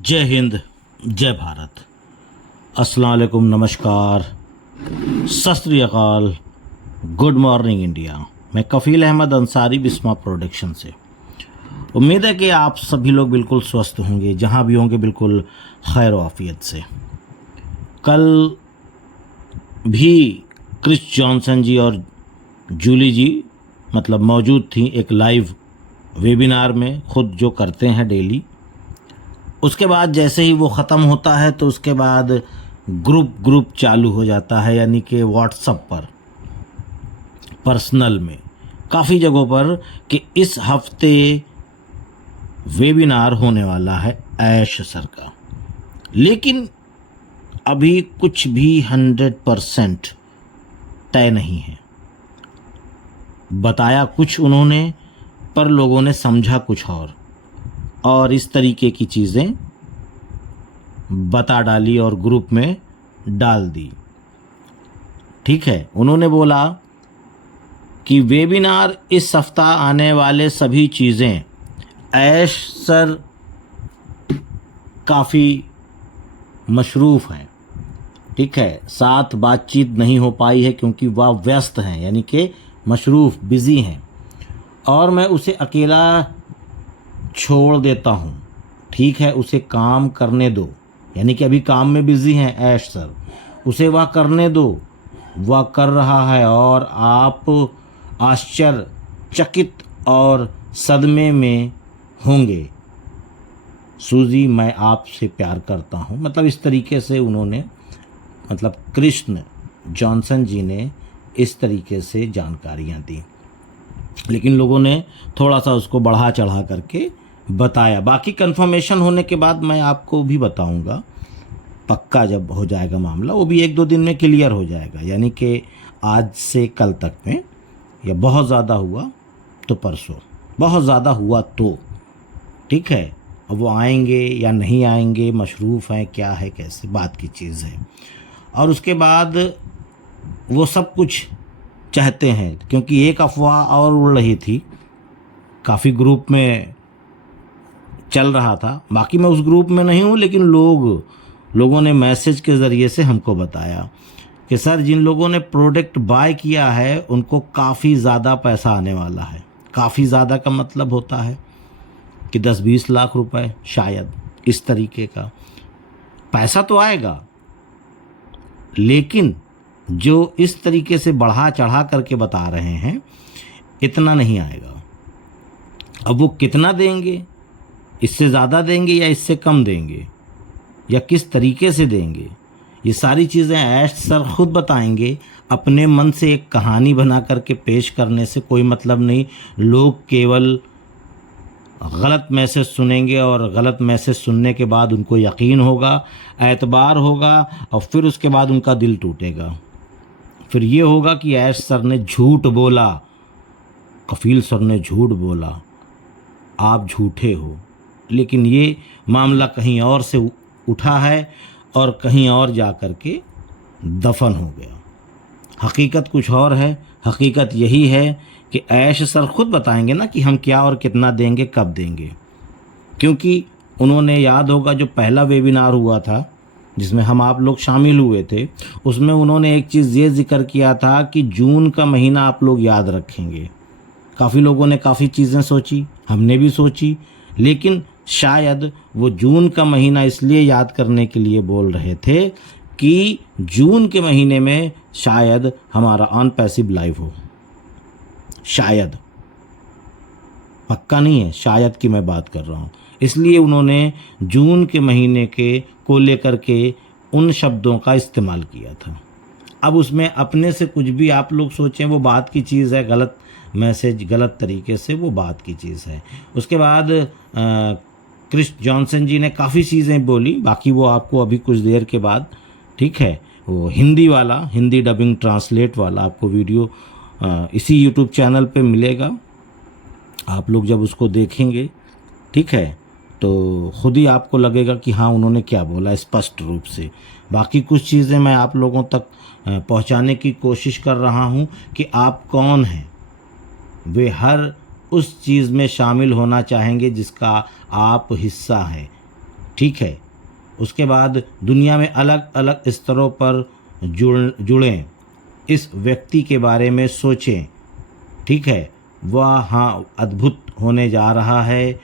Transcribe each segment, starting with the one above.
जय हिंद, जय भारत, अस्सलाम वालेकुम, नमस्कार, सत श्री अकाल, गुड मॉर्निंग इंडिया। मैं कफ़ील अहमद अंसारी बिस्मा प्रोडक्शन से। उम्मीद है कि आप सभी लोग बिल्कुल स्वस्थ होंगे, जहां भी होंगे बिल्कुल खैर आफियत से। कल भी क्रिस जॉनसन जी और जूली जी मौजूद थी एक लाइव वेबिनार में, खुद जो करते हैं डेली। उसके बाद जैसे ही वो ख़त्म होता है तो उसके बाद ग्रुप चालू हो जाता है, यानी कि व्हाट्सएप पर पर्सनल में काफ़ी जगहों पर कि इस हफ्ते वेबिनार होने वाला है ऐश सर का। लेकिन अभी कुछ भी 100% तय नहीं है। बताया कुछ उन्होंने, पर लोगों ने समझा कुछ और इस तरीके की चीज़ें बता डाली और ग्रुप में डाल दी। ठीक है, उन्होंने बोला कि वेबिनार इस सप्ताह आने वाले सभी चीज़ें ऐश सर काफ़ी मशरूफ़ हैं। ठीक है, साथ बातचीत नहीं हो पाई है क्योंकि वह व्यस्त हैं, यानी कि मशरूफ़ बिज़ी हैं, और मैं उसे अकेला छोड़ देता हूँ। ठीक है, उसे काम करने दो, यानी कि अभी काम में बिज़ी हैं ऐश सर, उसे वह करने दो, वह कर रहा है और आप आश्चर्यचकित और सदमे में होंगे। सूजी, मैं आपसे प्यार करता हूँ। इस तरीके से उन्होंने कृष्ण जॉनसन जी ने इस तरीके से जानकारियाँ दी, लेकिन लोगों ने थोड़ा सा उसको बढ़ा चढ़ा करके बताया। बाकी कंफर्मेशन होने के बाद मैं आपको भी बताऊंगा, पक्का जब हो जाएगा मामला, वो भी 1-2 दिन में क्लियर हो जाएगा, यानी कि आज से कल तक में, या बहुत ज़्यादा हुआ तो परसों, बहुत ज़्यादा हुआ तो ठीक है। अब वो आएंगे या नहीं आएंगे, मशरूफ़ हैं, क्या है, कैसे, बात की चीज़ है। और उसके बाद वो सब कुछ चाहते हैं, क्योंकि एक अफवाह और उड़ रही थी, काफ़ी ग्रुप में चल रहा था। बाकी मैं उस ग्रुप में नहीं हूँ, लेकिन लोगों ने मैसेज के ज़रिए से हमको बताया कि सर, जिन लोगों ने प्रोडक्ट बाय किया है उनको काफ़ी ज़्यादा पैसा आने वाला है। काफ़ी ज़्यादा का मतलब होता है कि 10-20 लाख रुपए, शायद इस तरीके का पैसा तो आएगा, लेकिन जो इस तरीके से बढ़ा चढ़ा करके बता रहे हैं, इतना नहीं आएगा। अब वो कितना देंगे, इससे ज़्यादा देंगे या इससे कम देंगे, या किस तरीके से देंगे, ये सारी चीज़ें ऐश सर खुद बताएंगे। अपने मन से एक कहानी बना करके पेश करने से कोई मतलब नहीं। लोग केवल गलत मैसेज सुनेंगे और गलत मैसेज सुनने के बाद उनको यकीन होगा, एतबार होगा, और फिर उसके बाद उनका दिल टूटेगा। फिर ये होगा कि ऐश सर ने झूठ बोला, कफील सर ने झूठ बोला, आप झूठे हो। लेकिन ये मामला कहीं और से उठा है और कहीं और जा कर के दफन हो गया। हकीकत कुछ और है। हकीकत यही है कि ऐश सर खुद बताएंगे ना कि हम क्या और कितना देंगे, कब देंगे। क्योंकि उन्होंने, याद होगा, जो पहला वेबिनार हुआ था जिसमें हम आप लोग शामिल हुए थे, उसमें उन्होंने एक चीज़ ये जिक्र किया था कि जून का महीना आप लोग याद रखेंगे। काफ़ी लोगों ने काफ़ी चीज़ें सोची, हमने भी सोची, लेकिन शायद वो जून का महीना इसलिए याद करने के लिए बोल रहे थे कि जून के महीने में शायद हमारा ऑन पैसिव लाइव हो। शायद, पक्का नहीं है, शायद की मैं बात कर रहा हूँ। इसलिए उन्होंने जून के महीने को लेकर के उन शब्दों का इस्तेमाल किया था। अब उसमें अपने से कुछ भी आप लोग सोचें, वो बात की चीज़ है। गलत मैसेज, गलत तरीके से, वो बात की चीज़ है। उसके बाद क्रिस जॉनसन जी ने काफ़ी चीज़ें बोली, बाकी वो आपको अभी कुछ देर के बाद, ठीक है, वो हिंदी वाला, हिंदी डबिंग ट्रांसलेट वाला आपको वीडियो इसी यूट्यूब चैनल पे मिलेगा। आप लोग जब उसको देखेंगे, ठीक है, तो खुद ही आपको लगेगा कि हाँ, उन्होंने क्या बोला स्पष्ट रूप से। बाकी कुछ चीज़ें मैं आप लोगों तक पहुंचाने की कोशिश कर रहा हूं कि आप कौन हैं। वे हर उस चीज़ में शामिल होना चाहेंगे जिसका आप हिस्सा हैं। ठीक है। उसके बाद दुनिया में अलग अलग स्तरों पर जुड़ें, इस व्यक्ति के बारे में सोचें, ठीक है। वह हाँ अद्भुत होने जा रहा है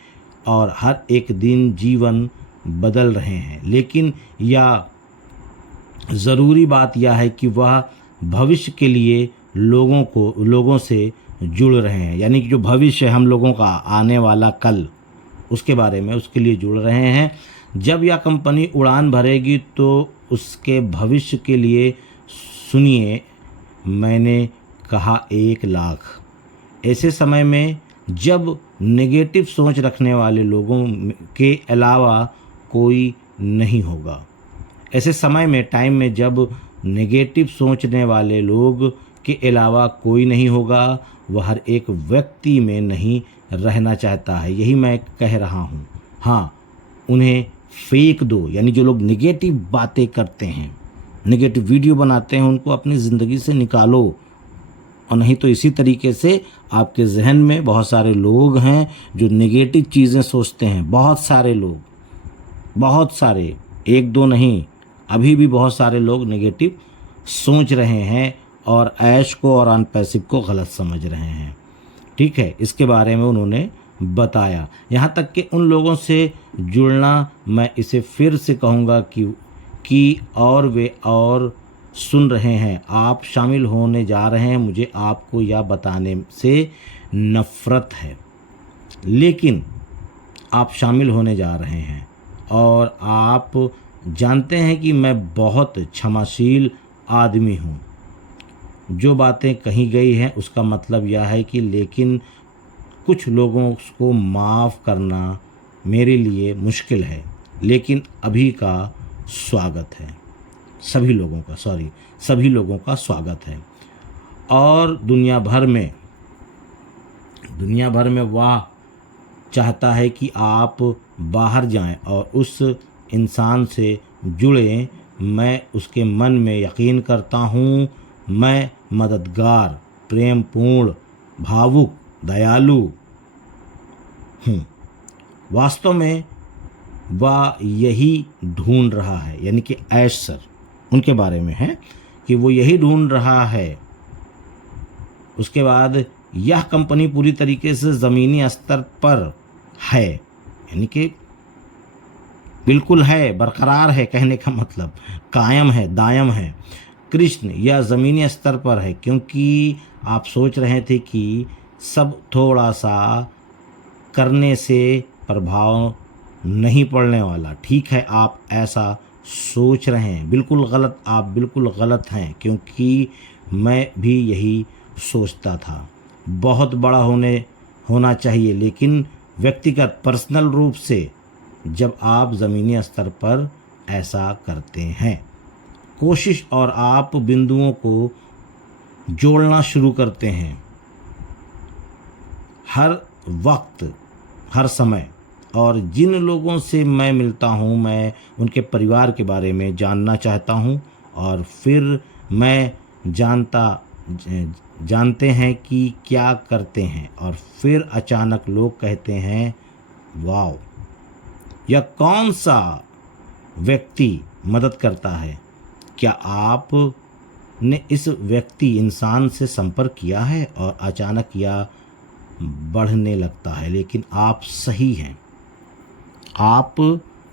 और हर एक दिन जीवन बदल रहे हैं, लेकिन यह ज़रूरी बात यह है कि वह भविष्य के लिए लोगों से जुड़ रहे हैं, यानी कि जो भविष्य है हम लोगों का आने वाला कल, उसके बारे में उसके लिए जुड़ रहे हैं। जब यह कंपनी उड़ान भरेगी तो उसके भविष्य के लिए सुनिए, मैंने कहा 1 लाख। ऐसे समय में जब नेगेटिव सोच रखने वाले लोगों के अलावा कोई नहीं होगा, ऐसे समय में टाइम में जब नेगेटिव सोचने वाले लोग के अलावा कोई नहीं होगा, वह हर एक व्यक्ति में नहीं रहना चाहता है। यही मैं कह रहा हूँ। हाँ, उन्हें फेंक दो, यानी जो लोग नेगेटिव बातें करते हैं, नेगेटिव वीडियो बनाते हैं, उनको अपनी ज़िंदगी से निकालो। और नहीं तो इसी तरीके से आपके जहन में बहुत सारे लोग हैं जो नेगेटिव चीज़ें सोचते हैं। बहुत सारे लोग, बहुत सारे, 1-2 नहीं, अभी भी बहुत सारे लोग नेगेटिव सोच रहे हैं और ऐश को और अनपैसिव को गलत समझ रहे हैं, ठीक है। इसके बारे में उन्होंने बताया। यहाँ तक कि उन लोगों से जुड़ना, मैं इसे फिर से कहूँगा कि और वे और सुन रहे हैं, आप शामिल होने जा रहे हैं। मुझे आपको यह बताने से नफ़रत है, लेकिन आप शामिल होने जा रहे हैं और आप जानते हैं कि मैं बहुत क्षमाशील आदमी हूँ। जो बातें कही गई हैं उसका मतलब यह है कि लेकिन कुछ लोगों को माफ़ करना मेरे लिए मुश्किल है, लेकिन अभी का स्वागत है, सभी लोगों का स्वागत है। और दुनिया भर में वह चाहता है कि आप बाहर जाएं और उस इंसान से जुड़ें। मैं उसके मन में यकीन करता हूँ। मैं मददगार, प्रेमपूर्ण, भावुक, दयालु हूँ। वास्तव में वह यही ढूंढ रहा है, यानी कि ऐश सर उनके बारे में है कि वो यही ढूंढ रहा है। उसके बाद यह कंपनी पूरी तरीके से ज़मीनी स्तर पर है, यानी कि बिल्कुल है, बरकरार है, कहने का मतलब कायम है, दायम है। कृष्ण यह ज़मीनी स्तर पर है, क्योंकि आप सोच रहे थे कि सब थोड़ा सा करने से प्रभाव नहीं पड़ने वाला। ठीक है, आप ऐसा सोच रहे हैं, बिल्कुल गलत, आप बिल्कुल गलत हैं, क्योंकि मैं भी यही सोचता था। बहुत बड़ा होना चाहिए, लेकिन व्यक्तिगत पर्सनल रूप से जब आप ज़मीनी स्तर पर ऐसा करते हैं, कोशिश और आप बिंदुओं को जोड़ना शुरू करते हैं हर वक्त, हर समय। और जिन लोगों से मैं मिलता हूँ, मैं उनके परिवार के बारे में जानना चाहता हूँ, और फिर मैं जानते हैं कि क्या करते हैं, और फिर अचानक लोग कहते हैं वाह, यह कौन सा व्यक्ति मदद करता है। क्या आप ने इस इंसान से संपर्क किया है? और अचानक यह बढ़ने लगता है। लेकिन आप सही हैं, आप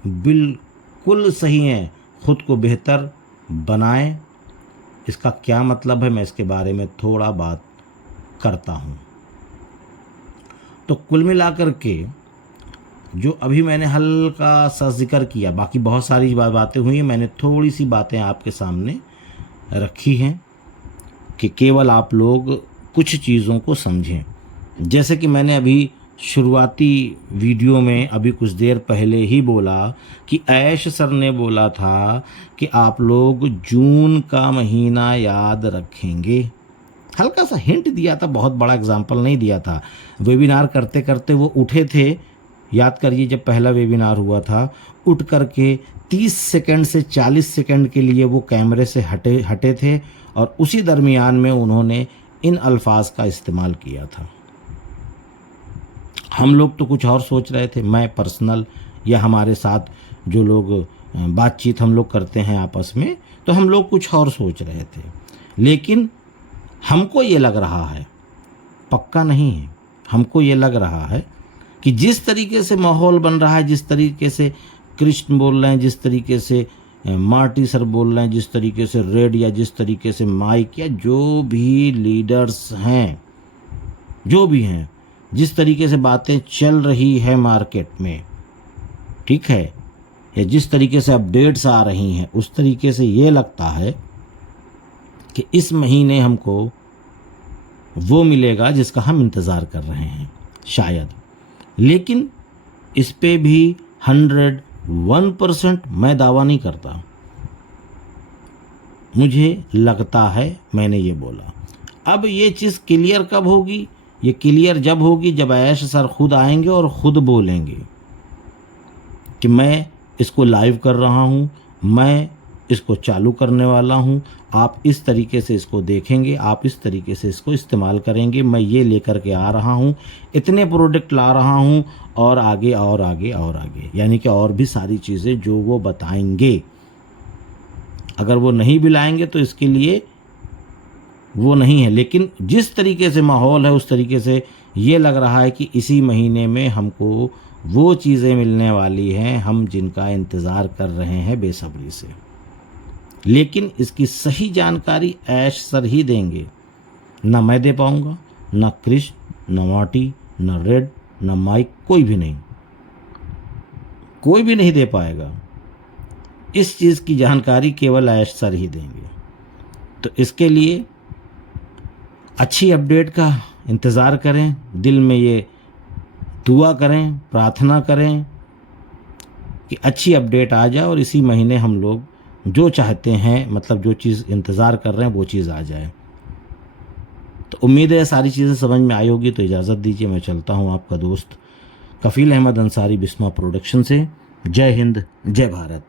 बिल्कुल सही हैं। खुद को बेहतर बनाएं। इसका क्या मतलब है, मैं इसके बारे में थोड़ा बात करता हूँ। तो कुल मिलाकर के जो अभी मैंने हल्का सा जिक्र किया, बाकी बहुत सारी बातें हुई हैं, मैंने थोड़ी सी बातें आपके सामने रखी हैं कि केवल आप लोग कुछ चीज़ों को समझें। जैसे कि मैंने अभी शुरुआती वीडियो में अभी कुछ देर पहले ही बोला कि ऐश सर ने बोला था कि आप लोग जून का महीना याद रखेंगे। हल्का सा हिंट दिया था, बहुत बड़ा एग्जाम्पल नहीं दिया था। वेबिनार करते करते वो उठे थे, याद करिए जब पहला वेबिनार हुआ था, उठ करके 30 सेकंड से 40 सेकंड के लिए वो कैमरे से हटे थे, और उसी दरमियान में उन्होंने इन अल्फाज का इस्तेमाल किया था। हम लोग तो कुछ और सोच रहे थे। मैं पर्सनल या हमारे साथ जो लोग बातचीत हम लोग करते हैं आपस में, तो हम लोग कुछ और सोच रहे थे। लेकिन हमको ये लग रहा है, पक्का नहीं है, हमको ये लग रहा है कि जिस तरीके से माहौल बन रहा है, जिस तरीके से कृष्ण बोल रहे हैं, जिस तरीके से मार्टी सर बोल रहे हैं, जिस तरीके से रेड या जिस तरीके से माइक या जो भी लीडर्स हैं, जो भी हैं, जिस तरीके से बातें चल रही है मार्केट में, ठीक है, या जिस तरीके से अपडेट्स आ रही हैं, उस तरीके से ये लगता है कि इस महीने हमको वो मिलेगा जिसका हम इंतज़ार कर रहे हैं शायद। लेकिन इस पे भी 101% मैं दावा नहीं करता, मुझे लगता है, मैंने ये बोला। अब ये चीज़ क्लियर कब होगी? ये क्लियर जब होगी जब ऐश सर खुद आएंगे और ख़ुद बोलेंगे कि मैं इसको लाइव कर रहा हूँ, मैं इसको चालू करने वाला हूँ, आप इस तरीके से इसको देखेंगे, आप इस तरीके से इसको इस्तेमाल करेंगे, मैं ये लेकर के आ रहा हूँ, इतने प्रोडक्ट ला रहा हूँ, और आगे और आगे और आगे, यानी कि और भी सारी चीज़ें जो वो बताएंगे। अगर वो नहीं भी लाएंगे तो इसके लिए वो नहीं है, लेकिन जिस तरीके से माहौल है उस तरीके से ये लग रहा है कि इसी महीने में हमको वो चीज़ें मिलने वाली हैं हम जिनका इंतज़ार कर रहे हैं बेसब्री से। लेकिन इसकी सही जानकारी ऐश सर ही देंगे, ना मैं दे पाऊँगा, ना कृष्ण, ना मार्टी, ना रेड, ना माइक, कोई भी नहीं, कोई भी नहीं दे पाएगा। इस चीज़ की जानकारी केवल ऐश सर ही देंगे। तो इसके लिए अच्छी अपडेट का इंतज़ार करें, दिल में ये दुआ करें, प्रार्थना करें कि अच्छी अपडेट आ जाए और इसी महीने हम लोग जो चाहते हैं, मतलब जो चीज़ इंतज़ार कर रहे हैं वो चीज़ आ जाए। तो उम्मीद है सारी चीज़ें समझ में आई होगी। तो इजाज़त दीजिए, मैं चलता हूँ, आपका दोस्त कफ़ील अहमद अंसारी, बिस्मा प्रोडक्शन से। जय हिंद, जय भारत।